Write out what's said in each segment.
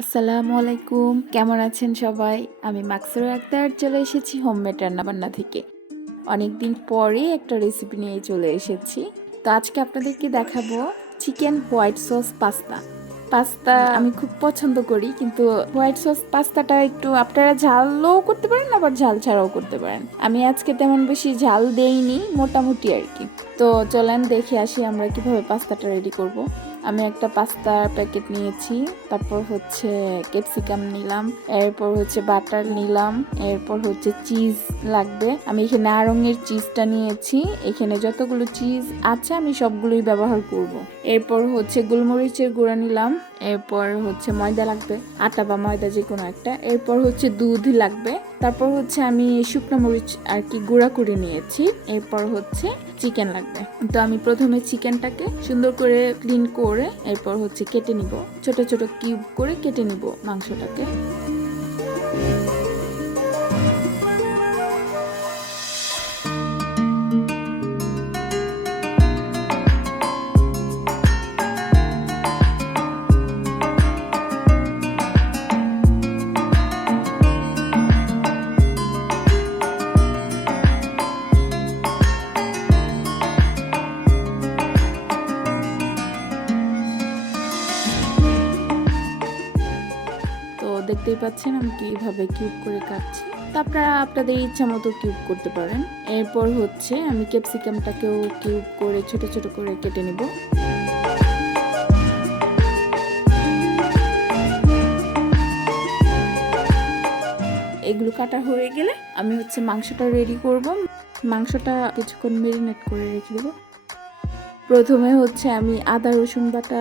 আসসালামু আলাইকুম, কেমন আছেন সবাই? আমি মাকসুরা আক্তার চলে এসেছি হোমমেড রান্নাবান্না থেকে। অনেকদিন পরে একটা রেসিপি নিয়ে চলে এসেছি। তো আজকে আপনাদেরকে দেখাবো chicken white sauce pasta. Pasta আমি খুব পছন্দ করি, কিন্তু হোয়াইট সস পাস্তাটা একটু আপনারা ঝালও করতে পারেন, আবার ঝাল ছাড়াও করতে পারেন। আমি আজকে তেমন বেশি ঝাল দেইনি, মোটামুটি আর কি। তো চলেন দেখে আসি আমরা কিভাবে পাস্তাটা রেডি করব। আমি একটা পাস্তার প্যাকেট নিয়েছি, তারপর হচ্ছে ক্যাপসিকাম নিলাম, এরপর হচ্ছে বাটার নিলাম, এরপর হচ্ছে চিজ লাগবে। আমি এখানে আড়ঙের চিজটা নিয়েছি। এখানে যতগুলো চিজ আছে আমি সবগুলোই ব্যবহার করব। এরপর হচ্ছে গোলমরিচের গুঁড়া নিলাম, এরপর হচ্ছে ময়দা লাগবে, আটা বা ময়দা যে কোনো একটা। এরপর হচ্ছে দুধ লাগবে, তারপর হচ্ছে আমি শুকনো মরিচ আর কি গুঁড়া করে নিয়েছি। এরপর হচ্ছে চিকেন লাগবে। তো আমি প্রথমে চিকেনটাকে সুন্দর করে ক্লিন করে এরপর হচ্ছে কেটে নিব, ছোট ছোট কিউব করে কেটে নিব মাংসটাকে। তো দেখতেই পাচ্ছেন আমি কিভাবে কিউব করে কাটছি। তো আপনারা আপনাদের ইচ্ছা মতো কিউব করতে পারেন। এরপর হচ্ছে আমি ক্যাপসিকামটাকেও কিউব করে ছোট ছোট করে কেটে নিব। এগুলো কাটা হয়ে গেলে আমি হচ্ছে মাংসটা রেডি করব। মাংসটা কিছুক্ষণ মেরিনেট করে রেখে দেবো। প্রথমে হচ্ছে আমি আদা রসুন বাটা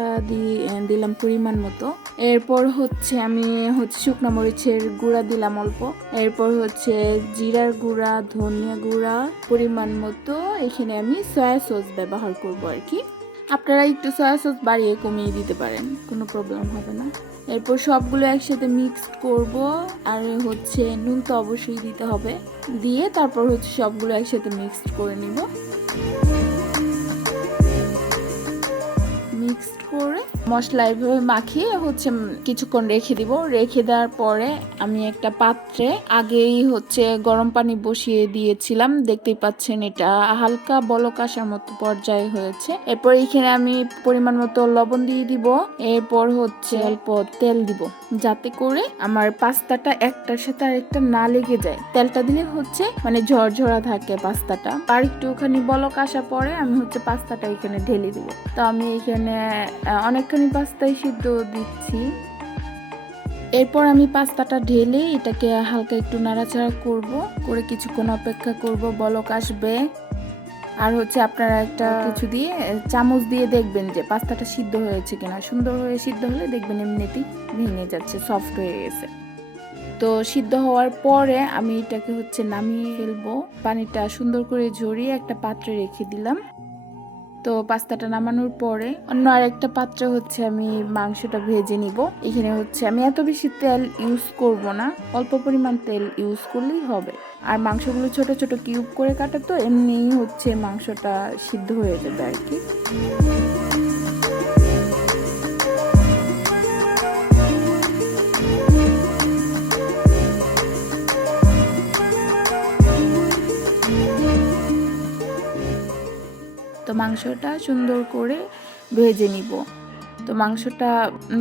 দিলাম পরিমাণ মতো। এরপর হচ্ছে আমি শুকনো মরিচের গুঁড়া দিলাম অল্প। এরপর হচ্ছে জিরার গুঁড়া, ধনিয়া গুঁড়া পরিমাণ মতো। এখানে আমি সয়া সস ব্যবহার করব আর কি। আপনারা একটু সয়া সস বাড়িয়ে কমিয়ে দিতে পারেন, কোনো প্রবলেম হবে না। এরপর সবগুলো একসাথে মিক্সড করব। আর হচ্ছে নুন তো অবশ্যই দিতে হবে, দিয়ে তারপর হচ্ছে সবগুলো একসাথে মিক্সড করে নিব। মিক্সড করে মশলা এভাবে মাখিয়ে হচ্ছে কিছুক্ষণ রেখে দিব। রেখে দেওয়ার পরে আমি একটা পাত্রে আগেই হচ্ছে গরম পানি বসিয়ে দিয়েছিলাম। দেখতেই পাচ্ছেন এটা হালকা বলক আসার মতো পর্যায়ে হয়েছে। এরপর এখানে আমি পরিমাণ মতো লবণ দিয়ে দিব। এরপর হচ্ছে অল্প তেল দিব, যাতে করে আমার পাস্তাটা একটার সাথে আরেকটা না লেগে যায়। তেলটা দিলে হচ্ছে মানে ঝরঝরা থাকে পাস্তাটা। আর একটুখানি বলক আসার পরে আমি হচ্ছে পাস্তাটা এখানে ঢেলে দিব। তো আমি এখানে অনেকখানি পাস্তাই সিদ্ধ দিচ্ছি। এরপর আমি পাস্তাটা ঢেলে এটাকে হালকা একটু নাড়াচাড়া করব, করে কিছুক্ষণ অপেক্ষা করব, বলক আসবে। আর হচ্ছে আপনারা একটা কিছু দিয়ে চামচ দিয়ে দেখবেন যে পাস্তাটা সিদ্ধ হয়েছে কিনা। সুন্দর হয়ে সিদ্ধ হলে দেখবেন এমনিতেই ভেঙে যাচ্ছে, সফট হয়ে গেছে। তো সিদ্ধ হওয়ার পরে আমি এটাকে হচ্ছে নামিয়ে ফেলবো। পানিটা সুন্দর করে ঝরিয়ে একটা পাত্রে রেখে দিলাম। তো পাস্তাটা নামানোর পরে অন্য আরেকটা পাত্রে হচ্ছে আমি মাংসটা ভেজে নিব। এখানে হচ্ছে আমি এত বেশি তেল ইউজ করব না, অল্প পরিমাণ তেল ইউজ করলেই হবে। আর মাংসগুলো ছোট ছোট কিউব করে কাটা, তো এমনিই হচ্ছে মাংসটা সিদ্ধ হয়ে যাবে আর কি। তো মাংসটা সুন্দর করে ভেজে নিব। তো মাংসটা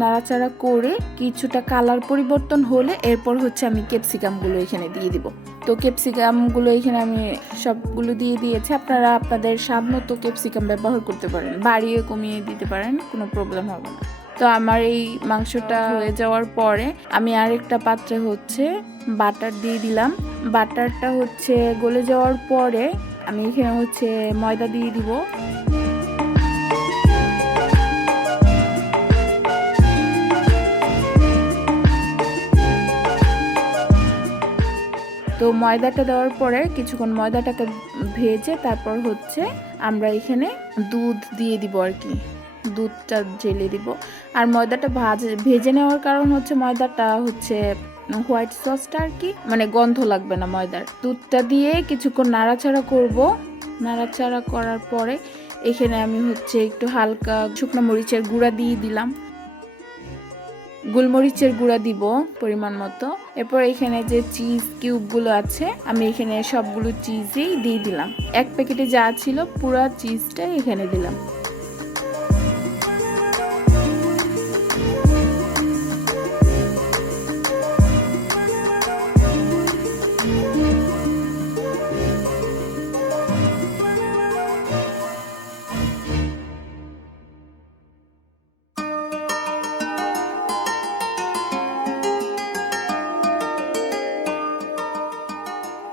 নাড়াচাড়া করে কিছুটা কালার পরিবর্তন হলে এরপর হচ্ছে আমি ক্যাপসিকামগুলো এখানে দিয়ে দিব। তো ক্যাপসিকামগুলো এখানে আমি সবগুলো দিয়ে দিয়েছি। আপনারা আপনাদের স্বাদ মতো ক্যাপসিকাম ব্যবহার করতে পারেন, বাড়িয়ে কমিয়ে দিতে পারেন, কোনো প্রবলেম হবে না। তো আমার এই মাংসটা হয়ে যাওয়ার পরে আমি আরেকটা পাত্রে হচ্ছে বাটার দিয়ে দিলাম। বাটারটা হচ্ছে গলে যাওয়ার পরে আমি এখানে হচ্ছে ময়দা দিয়ে দিব। তো ময়দাটা দেওয়ার পরে কিছুক্ষণ ময়দাটাকে ভেজে তারপর হচ্ছে আমরা এখানে দুধ দিয়ে দিব আর কি। দুধটা ঢেলে দিব। আর ময়দাটা ভেজে নেওয়ার কারণ হচ্ছে ময়দাটা হচ্ছে হোয়াইট সসটা আর কি, মানে গন্ধ লাগবে না ময়দার। দুধটা দিয়ে কিছুক্ষণ নাড়াচাড়া করব। নাড়াচাড়া করার পরে এখানে আমি হচ্ছে একটু হালকা শুকনো মরিচের গুঁড়া দিয়ে দিলাম। গোলমরিচের গুঁড়া দিব পরিমাণ মতো। এরপর এখানে যে চিজ কিউবগুলো আছে আমি এখানে সবগুলো চিজই দিয়ে দিলাম। এক প্যাকেটে যা ছিল পুরো চিজটাই এখানে দিলাম।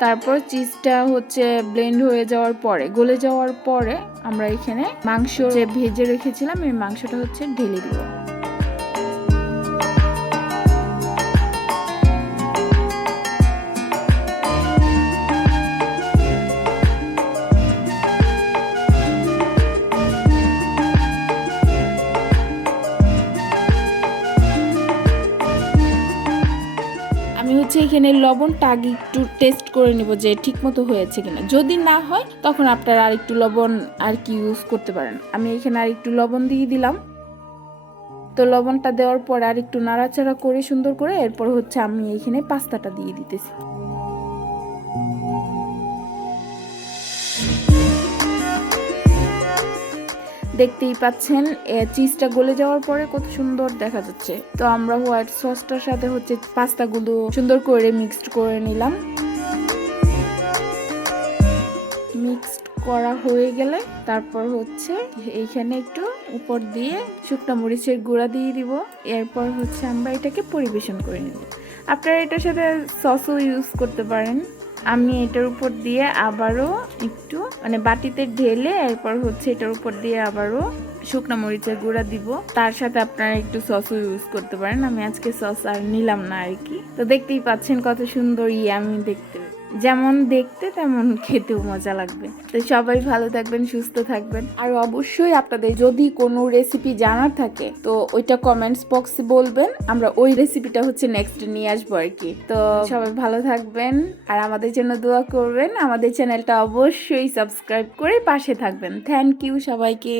তারপর চিজটা হচ্ছে ব্লেন্ড হয়ে যাওয়ার পরে, গলে যাওয়ার পরে আমরা এখানে মাংস যে ভেজে রেখেছিলাম এই মাংসটা হচ্ছে ঢেলে দিব। আমি হচ্ছে এখানে লবণটা আগে একটু টেস্ট করে নিব যে ঠিক মতো হয়েছে কিনা। যদি না হয় তখন আপনারা আর একটু লবণ আর কি ইউজ করতে পারেন। আমি এখানে আর একটু লবণ দিয়ে দিলাম। তো লবণটা দেওয়ার পর আর একটু নাড়াচাড়া করে সুন্দর করে এরপর হচ্ছে আমি এখানে পাস্তাটা দিয়ে দিতেছি। দেখতেই পাচ্ছেন চিজটা গলে যাওয়ার পরে কত সুন্দর দেখা যাচ্ছে। তো আমরা হোয়াইট সসটার সাথে হচ্ছে পাস্তাগুলো সুন্দর করে মিক্সড করে নিলাম। মিক্সড করা হয়ে গেলে তারপর হচ্ছে এইখানে একটু উপর দিয়ে শুকনো মরিচের গুঁড়া দিয়ে দিব। এরপর হচ্ছে আমরা এটাকে পরিবেশন করে নেব। আপনারা এটার সাথে সসও ইউজ করতে পারেন। আমি এটার উপর দিয়ে আবারও একটু বাটিতে ঢেলে এরপর হচ্ছে এটার উপর দিয়ে আবারও শুকনো মরিচের গুঁড়া দিব। তার সাথে আপনারা একটু সসও ইউজ করতে পারেন। আমি আজকে সস আর নিলাম না আর কি। তো দেখতেই পাচ্ছেন কত সুন্দর আমি দেখতে, যেমন দেখতে তেমন খেতেও মজা লাগবে। তো সবাই ভালো থাকবেন, সুস্থ থাকবেন। আর অবশ্যই আপনাদের যদি কোনো রেসিপি জানার থাকে তো ওইটা কমেন্টস বক্সে বলবেন, আমরা ওই রেসিপিটা হচ্ছে নেক্সট নিয়ে আসবো আর কি। তো সবাই ভালো থাকবেন আর আমাদের জন্য দোয়া করবেন। আমাদের চ্যানেলটা অবশ্যই সাবস্ক্রাইব করে পাশে থাকবেন। থ্যাংক ইউ সবাইকে।